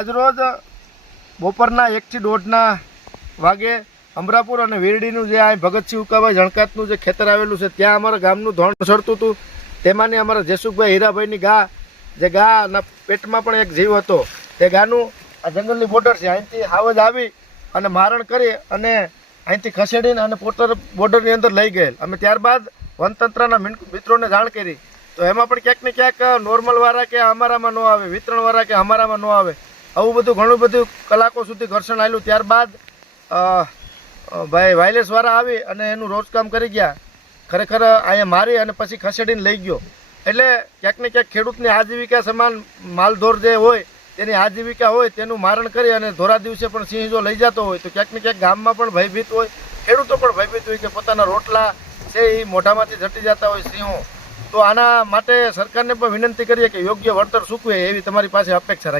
આજરોજ બપોરના 1 થી 1:30 વાગે અમરાપુર અને વીરડીનું જે આ ભગતસિંહ ઉકાભાઈ જણકાતનું જે ખેતર આવેલું છે ત્યાં અમારા ગામનું ધોણ સડતું હતું. તેમાંની અમારા જસુખભાઈ હીરાભાઈની જે ગાના પેટમાં પણ એક જીવ હતો. તે ગાનું આ જંગલની બોર્ડર છે, અહીંથી હાવજ આવી અને મારણ કરી અને અહીંથી ખસેડીને અને બોર્ડરની અંદર લઈ ગયેલ. અમે ત્યારબાદ વનતંત્રના મિત્રોને જાણ કરી તો એમાં પણ ક્યાંક ને ક્યાંક નોર્મલવાળા કે અમારામાં ન આવે, વિતરણવાળા કે અમારામાં ન આવે, આવું બધું ઘણું બધું કલાકો સુધી ઘર્ષણ આવેલું. ત્યારબાદ ભાઈ વાયલેસવાળા આવી અને એનું રોજકામ કરી ગયા. ખરેખર અહીંયા મારી અને પછી ખસેડીને લઈ ગયો. એટલે ક્યાંક ને ક્યાંક ખેડૂતની આજીવિકા સમાન માલઢોર જે હોય તેની આજીવિકા હોય તેનું મારણ કરી અને ધોરા દિવસે પણ સિંહ જો લઈ જતો હોય તો ક્યાંક ને ક્યાંક ગામમાં પણ ભયભીત હોય, ખેડૂતો પણ ભયભીત હોય કે પોતાના રોટલા છે એ મોઢામાંથી જટી જતા હોય સિંહો. તો આના માટે સરકારને પણ વિનંતી કરીએ કે યોગ્ય વળતર ચૂકવે એવી તમારી પાસે અપેક્ષા રાખીએ.